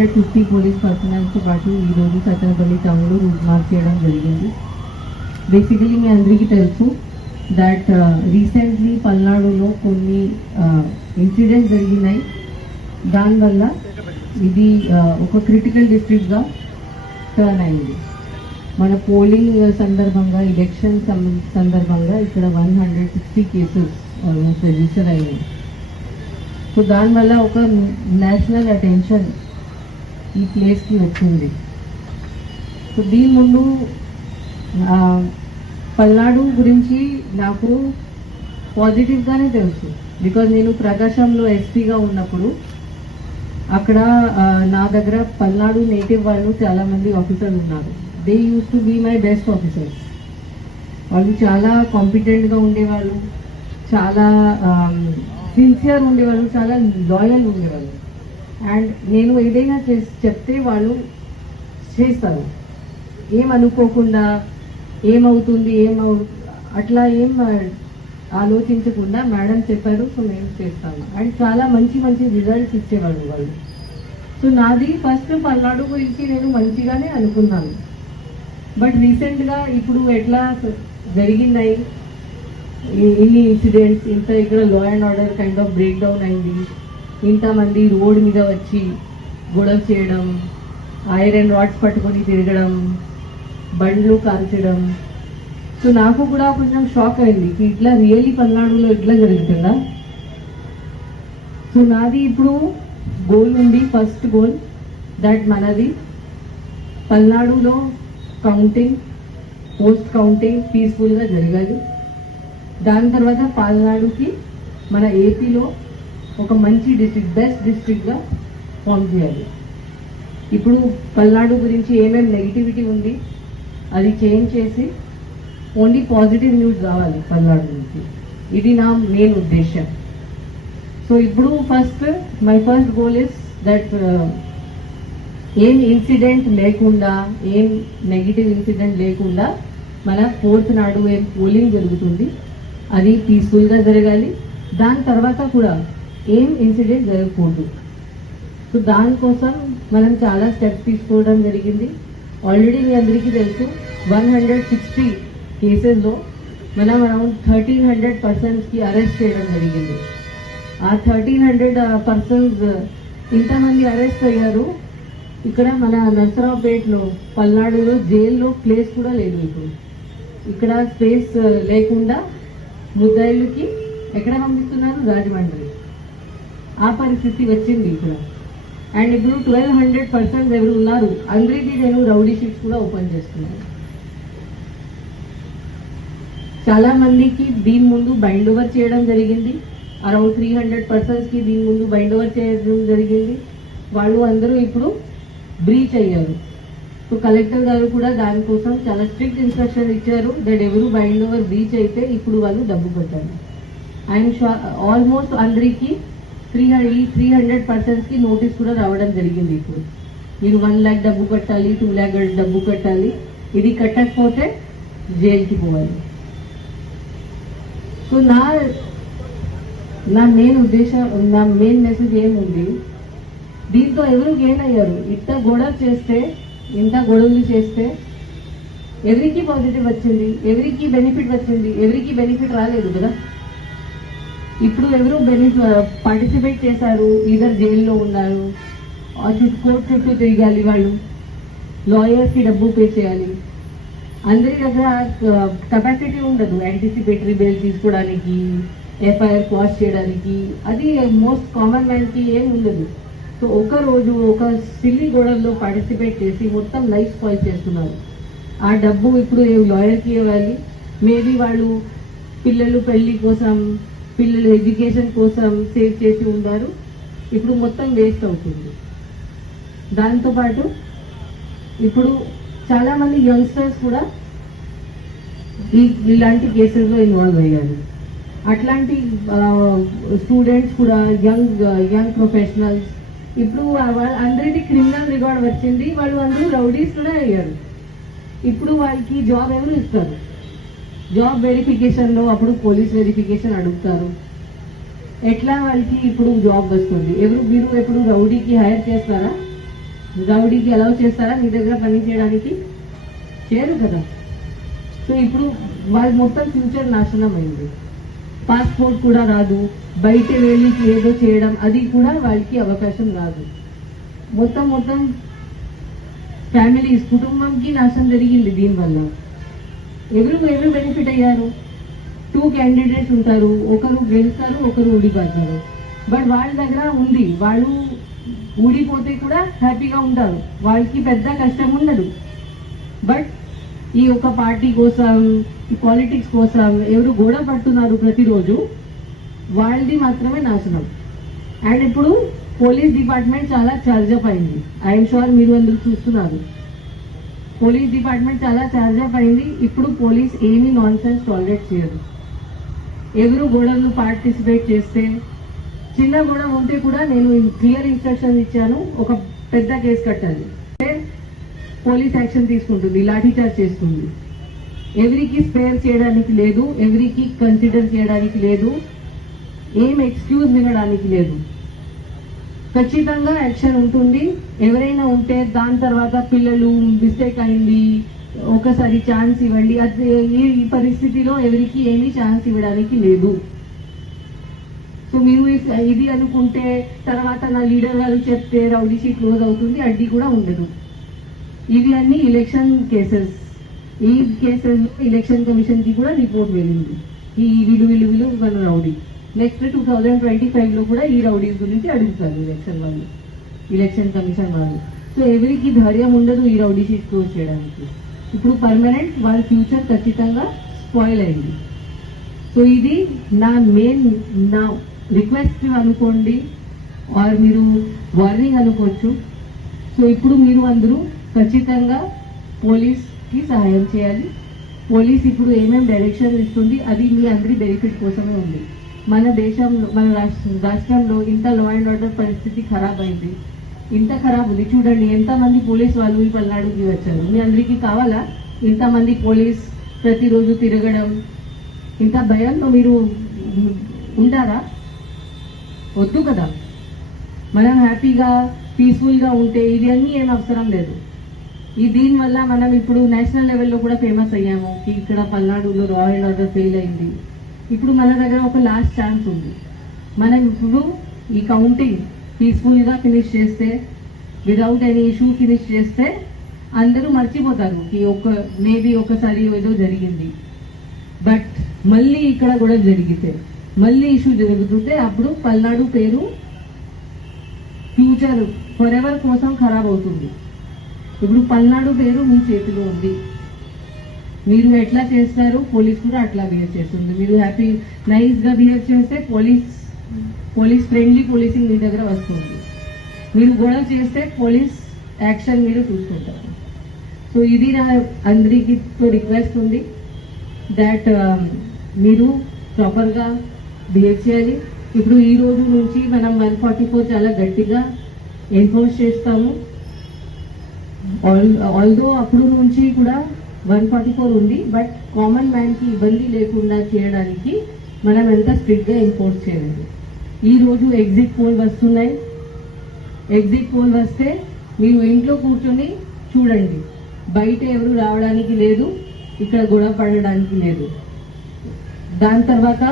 50 police పర్సనల్తో పాటు ఈరోజు సత్తెనపల్లి టౌన్లో రూట్ మార్చ్ చేయడం జరిగింది. బేసికలీ మీ అందరికీ తెలుసు దట్ రీసెంట్లీ పల్నాడులో కొన్ని ఇన్సిడెంట్స్ జరిగినాయి. దానివల్ల ఇది ఒక క్రిటికల్ డిస్ట్రిక్ట్గా టర్న్ అయింది. మన పోలింగ్ సందర్భంగా, ఎలక్షన్ సందర్భంగా ఇక్కడ 160 కేసెస్ ఆల్మోస్ట్ రిజిస్టర్ అయ్యాయి. సో దానివల్ల ఒక నేషనల్ అటెన్షన్ ఈ ప్లేస్కి వచ్చింది. సో దీని ముందు పల్నాడు గురించి నాకు పాజిటివ్గానే తెలుసు. బికాజ్ నేను ప్రకాశంలో ఎస్పీగా ఉన్నప్పుడు అక్కడ నా దగ్గర పల్నాడు నేటివ్ వాళ్ళు చాలామంది ఆఫీసర్లు ఉన్నారు. They used to be my best officers. వాళ్ళు చాలా కాంపిటెంట్గా ఉండేవాళ్ళు, చాలా సిన్సియర్ ఉండేవాళ్ళు, చాలా లాయల్ ఉండేవాళ్ళు. అండ్ నేను ఏదైనా చెప్తే వాళ్ళు చేస్తారు, ఏమనుకోకుండా ఏమవుతుంది అట్లా ఏం ఆలోచించకుండా మేడం చెప్పారు, సో మేము చేస్తాము. అండ్ చాలా మంచి మంచి రిజల్ట్స్ ఇచ్చేవాళ్ళు వాళ్ళు. సో నాది ఫస్ట్ పల్నాడు గురించి నేను మంచిగానే అనుకున్నాను. బట్ రీసెంట్గా ఇప్పుడు ఎట్లా జరిగినాయి ఇన్ని ఇన్సిడెంట్స్, ఇంత ఇక్కడ law and order kind of break down అయింది, ఇంతమంది రోడ్ మీద వచ్చి గొడవ చేయడం, ఐరన్ రాడ్స్ పట్టుకొని తిరగడం, బండ్లు కాల్చడం. సో నాకు కూడా కొంచెం షాక్ అయింది ఇట్లా రియల్లీ పల్నాడులో ఇట్లా జరుగుతుందా. సో నాది ఇప్పుడు గోల్ ఉంది, ఫస్ట్ గోల్ దట్ మనది పల్నాడులో కౌంటింగ్, పోస్ట్ కౌంటింగ్ పీస్ఫుల్గా జరగాలి. దాని తర్వాత పల్నాడుకి మన ఏపీలో ఒక మంచి డిస్ట్రిక్ట్, బెస్ట్ డిస్ట్రిక్ట్గా ఫామ్ చేయాలి. ఇప్పుడు పల్నాడు గురించి ఏమేమి నెగిటివిటీ ఉంది అది చేంజ్ చేసి ఓన్లీ పాజిటివ్ న్యూస్ కావాలి పల్నాడు నుంచి. ఇది నా మెయిన్ ఉద్దేశం. సో ఇప్పుడు my first goal is that ఏం ఇన్సిడెంట్ లేకుండా, ఏం నెగిటివ్ ఇన్సిడెంట్ లేకుండా మన 4th నాడు ఏం పోలింగ్ జరుగుతుంది అది పీస్ఫుల్గా జరగాలి. దాని తర్వాత కూడా ఏం ఇన్సిడెంట్ జరగకూడదు. సో దానికోసం మనం చాలా స్టెప్స్ తీసుకోవడం జరిగింది. ఆల్రెడీ మీ అందరికీ తెలుసు 160 కేసెస్లో మనం అరౌండ్ 1300 పర్సన్స్కి అరెస్ట్ చేయడం జరిగింది. ఆ 1300 పర్సన్స్ ఇంతమంది అరెస్ట్ అయ్యారు. ఇక్కడ మన నర్సరావుపేటలో పల్నాడులో జైల్లో ప్లేస్ కూడా లేదు. ఇప్పుడు ఇక్కడ స్పేస్ లేకుండా ముద్దాయిలకి ఎక్కడ పంపిస్తున్నారు, రాజమండ్రి. ఆ పరిస్థితి వచ్చింది ఇక్కడ. అండ్ ఇప్పుడు 1200 పర్సన్స్ ఎవరు ఉన్నారు, అందరికీ నేను రౌడీ షీట్స్ కూడా ఓపెన్ చేస్తున్నాను. చాలా మందికి దీని ముందు బైండ్ ఓవర్ చేయడం జరిగింది. అరౌండ్ 300 పర్సన్స్కి దీని ముందు బైండ్ ఓవర్ చేయడం జరిగింది. వాళ్ళు అందరూ ఇప్పుడు బ్రీచ్ అయ్యారు. సో కలెక్టర్ గారు కూడా దానికోసం చాలా స్ట్రిక్ట్ ఇన్స్ట్రక్షన్ ఇచ్చారు దట్ ఎవరు బైండ్ ఓవర్ బ్రీచ్ అయితే ఇప్పుడు వాళ్ళు డబ్బు కట్టాలి. ఐఎమ్ షూర్ ఆల్మోస్ట్ అందరికీ 300 పర్సన్స్కి నోటీస్ కూడా రావడం జరిగింది. ఇప్పుడు మీరు 1 lakh డబ్బు కట్టాలి, 2 lakh డబ్బు కట్టాలి, ఇది కట్టకపోతే జైలుకి పోవాలి. సో నా మెయిన్ ఉద్దేశం, నా మెయిన్ మెసేజ్ ఏముంది, దీంతో ఎవరు గెయిన్ అయ్యారు? ఇంత గొడవలు చేస్తే ఎవరికి పాజిటివ్ వచ్చింది, ఎవరికి బెనిఫిట్ వచ్చింది? ఎవరికి బెనిఫిట్ రాలేదు కదా. ఇప్పుడు ఎవరు పార్టిసిపేట్ చేశారు, ఇద్దరు జైల్లో ఉన్నారు, కోర్టు చుట్టూ తిరగాలి, వాళ్ళు లాయర్స్కి డబ్బు పే చేయాలి. అందరి దగ్గర కెపాసిటీ ఉండదు యాంటిసిపేటరీ బెయిల్ తీసుకోవడానికి, ఎఫ్ఐఆర్ క్వాష్ చేయడానికి. అది మోస్ట్ కామన్ మ్యాన్కి ఏం ఉండదు. సో ఒక రోజు ఒక సిల్లీ గొడవల్లో పార్టిసిపేట్ చేసి మొత్తం లైఫ్ స్పాయిల్ చేస్తున్నారు. ఆ డబ్బు ఇప్పుడు లాయర్కి ఇవ్వాలి. మేబీ వాళ్ళు పిల్లలు పెళ్లి కోసం, పిల్లలు ఎడ్యుకేషన్ కోసం సేవ్ చేసి ఉంటారు, ఇప్పుడు మొత్తం వేస్ట్ అవుతుంది. దాంతోపాటు ఇప్పుడు చాలామంది యంగ్స్టర్స్ కూడా ఇలాంటి కేసెస్లో ఇన్వాల్వ్ అయ్యారు. అట్లాంటి స్టూడెంట్స్ కూడా, యంగ్ ప్రొఫెషనల్స్, ఇప్పుడు అందరికీ క్రిమినల్ రికార్డ్ వచ్చింది, వాళ్ళు అందరూ రౌడీస్ కూడా అయ్యారు. ఇప్పుడు వాళ్ళకి జాబ్ ఎవరు ఇస్తారు? జాబ్ వెరిఫికేషన్లో అప్పుడు పోలీస్ వెరిఫికేషన్ అడుగుతారు. ఎట్లా వాళ్ళకి ఇప్పుడు జాబ్ వస్తుంది? మీరు ఎప్పుడు రౌడీకి హైర్ చేస్తారా? రౌడీకి అలౌ చేస్తారా మీ దగ్గర పని చేయడానికి? చేయరు కదా. సో ఇప్పుడు వాళ్ళ మొత్తం ఫ్యూచర్ నాశనం అయింది. పాస్పోర్ట్ కూడా రాదు, బయట వెళ్ళి ఏదో చేయడం అది కూడా వాళ్ళకి అవకాశం రాదు. మొత్తం ఫ్యామిలీస్, కుటుంబంకి నాశనం జరిగింది దీనివల్ల. ఎవరు బెనిఫిట్ అయ్యారు? 2 క్యాండిడేట్స్ ఉంటారు, ఒకరు గెలుస్తారు, ఒకరు ఊడిపోతారు. బట్ వాళ్ళ దగ్గర ఉంది, వాళ్ళు ఊడిపోతే కూడా హ్యాపీగా ఉంటారు, వాళ్ళకి పెద్ద కష్టం ఉండదు. బట్ ఈ ఒక పార్టీ కోసం, ఈ పాలిటిక్స్ కోసం ఎవరు గొడవ పడుతున్నారు ప్రతిరోజు, వాళ్ళది మాత్రమే నాశనం. అండ్ ఇప్పుడు పోలీస్ డిపార్ట్మెంట్ చాలా చార్జ్ అప్ అయింది. ఐఎమ్ షూర్ మీరు అందరూ చూస్తున్నారు. పోలీస్ డిపార్ట్మెంట్ చాలా చార్జ్ అప్ అయింది. ఇప్పుడు పోలీస్ ఏమీ నాన్ సెన్స్ టాలరేట్ చేయదు. ఎవరు గొడవలు పార్టిసిపేట్ చేస్తే, చిన్న గొడవ ఉంటే కూడా నేను క్లియర్ ఇన్స్ట్రక్షన్ ఇచ్చాను, ఒక పెద్ద కేసు కట్టాలి, పోలీస్ యాక్షన్ తీసుకుంటుంది, లాఠీ చార్జ్ చేస్తుంది. ఎవరికి స్పేర్ చేయడానికి లేదు, ఎవరికి కన్సిడర్ చేయడానికి లేదు, ఏం ఎక్స్క్యూజ్ వినడానికి లేదు. ఖచ్చితంగా యాక్షన్ ఉంటుంది. ఎవరైనా ఉంటే దాని తర్వాత పిల్లలు మిస్టేక్ అయింది, ఒకసారి ఛాన్స్ ఇవ్వండి, అది ఈ పరిస్థితిలో ఎవరికి ఏమీ ఛాన్స్ ఇవ్వడానికి లేదు. సో మీరు ఇది అనుకుంటే తర్వాత నా లీడర్ గారు చెప్తే రౌడీ షీట్ క్లోజ్ అవుతుంది, అడ్డీ కూడా ఉండదు. ఇవి అన్ని ఎలక్షన్ కేసెస్. ఈ కేసెస్ ఎలక్షన్ కమిషన్ కి కూడా రిపోర్ట్ వెళ్ళింది, ఈ వీళ్ళు మన రౌడీ. నెక్స్ట్ 2025లో కూడా ఈ రౌడీస్ గురించి అడుగుతారు ఎలక్షన్ కమిషన్ వాళ్ళు. సో ఎవరికి ధైర్యం ఉండదు ఈ రౌడీ షీట్ క్లోజ్ చేయడానికి. ఇప్పుడు పర్మనెంట్ వాళ్ళ ఫ్యూచర్ ఖచ్చితంగా స్పాయిల్ అయింది. సో ఇది నా రిక్వెస్ట్ అనుకోండి, ఆర్ మీరు వార్నింగ్ అనుకోవచ్చు. సో ఇప్పుడు మీరు అందరూ ఖచ్చితంగా పోలీస్కి సహాయం చేయాలి. పోలీస్ ఇప్పుడు ఏమేమి డైరెక్షన్ ఇస్తుంది అది మీ అందరి బెనిఫిట్ కోసమే ఉంది. మన దేశంలో, మన రాష్ట్రంలో ఇంత లా అండ్ ఆర్డర్ పరిస్థితి ఖరాబ్ అయింది, ఇంత ఖరాబ్ ఉంది. చూడండి ఎంతమంది పోలీస్ వాళ్ళు ఈ పల్నాడుకి వచ్చారు. మీ అందరికీ కావాలా ఇంతమంది పోలీస్ ప్రతిరోజు తిరగడం? ఇంత భయంతో మీరు ఉంటారా? వద్దు కదా. మనం హ్యాపీగా పీస్ఫుల్గా ఉంటే ఇది అన్నీ ఏం అవసరం లేదు. దీనివల్ల మనం ఇప్పుడు నేషనల్ లెవెల్లో కూడా ఫేమస్ అయ్యాము. ఇక్కడ పల్నాడులో లా అండ్ ఆర్డర్ ఫెయిల్ అయింది. ఇప్పుడు మన దగ్గర ఒక లాస్ట్ ఛాన్స్ ఉంది. మనం ఇప్పుడు ఈ కౌంటింగ్ పీస్ఫుల్గా ఫినిష్ చేస్తే, విదౌట్ ఎనీ ఇష్యూ ఫినిష్ చేస్తే అందరూ మర్చిపోతారు మేబీ ఒకసారి ఏదో జరిగింది. బట్ మళ్ళీ ఇక్కడ కూడా జరిగితే, మళ్ళీ ఇష్యూ జరుగుతుంటే అప్పుడు పల్నాడు పేరు ఫ్యూచర్ ఫర్ ఎవర్ కోసం ఖరాబ్ అవుతుంది. ఇప్పుడు పల్నాడు పేరు మీ చేతిలో ఉంది. మీరు ఎట్లా చేస్తారు, పోలీస్ కూడా అట్లా బిహేవ్ చేస్తుంది. మీరు నైస్గా బిహేవ్ చేస్తే పోలీస్ ఫ్రెండ్లీ పోలీసింగ్ మీ దగ్గర వస్తుంది. మీరు గొడవ చేస్తే పోలీస్ యాక్షన్ మీరు చూసుకుంటారు. సో ఇది నా అందరికీ రిక్వెస్ట్ ఉంది దాట్ మీరు ప్రాపర్గా బిహేవ్ చేయాలి. ఇప్పుడు ఈ రోజు నుంచి మనం 144 చాలా గట్టిగా ఎన్ఫోర్స్ చేస్తాము. ఆల్దో అప్పుడు నుంచి కూడా 144 ఉంది, బట్ కామన్ మ్యాన్కి ఇబ్బంది లేకుండా చేయడానికి మనం ఎంత స్ట్రిక్ట్గా ఎన్ఫోర్స్ చేయలేదు. ఈరోజు ఎగ్జిట్ పోల్ వస్తున్నాయి. ఎగ్జిట్ పోల్ వస్తే మీరు ఇంట్లో కూర్చొని చూడండి, బయట ఎవరు రావడానికి లేదు, ఇక్కడ గొడవ పడడానికి లేదు. దాని తర్వాత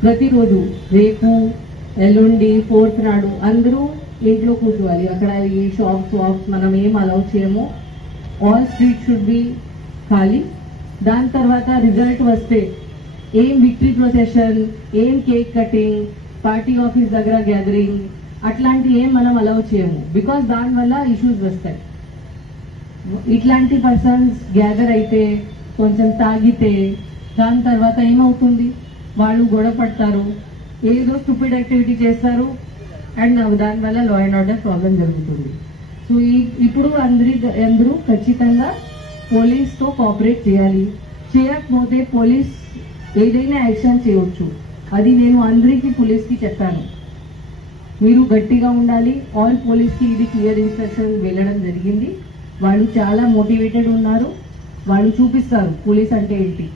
ప్రతిరోజు రేపు, ఎల్లుండి, 4th నాడు అందరూ ఇంట్లో కూర్చోవాలి. అక్కడ ఈ షాప్స్ మనం ఏం అలౌ చేయము. ఆల్ స్ట్రీట్ షుడ్ బి ఖాళీ. దాని తర్వాత రిజల్ట్ వస్తే ఏం విక్టరీ ప్రొసెషన్, ఏం కేక్ కటింగ్, పార్టీ ఆఫీస్ దగ్గర గ్యాదరింగ్ అట్లాంటి ఏం మనం అలౌ చేయము. బికాస్ దానివల్ల ఇష్యూస్ వస్తాయి. ఇట్లాంటి పర్సన్స్ గ్యాదర్ అయితే, కొంచెం తాగితే దాని తర్వాత ఏమవుతుంది, వాళ్ళు గొడవ పడతారు, ఏదో స్టూపిడ్ యాక్టివిటీ చేస్తారు, అండ్ దానివల్ల లా అండ్ ఆర్డర్ ప్రాబ్లం జరుగుతుంది. సో ఇప్పుడు అందరూ ఖచ్చితంగా పోలీస్తో కోఆపరేట్ చేయాలి. చేయకపోతే పోలీస్ ఏదైనా యాక్షన్ చేయవచ్చు. అది నేను అందరికీ పోలీస్కి చెప్పాను. మీరు గట్టిగా ఉండాలి. ఆల్ పోలీస్కి ఇది క్లియర్ ఇన్స్ట్రక్షన్ వెళ్ళడం జరిగింది. వాళ్ళు చాలా మోటివేటెడ్ ఉన్నారు. వాళ్ళు చూపిస్తారు పోలీస్ అంటే ఏంటి.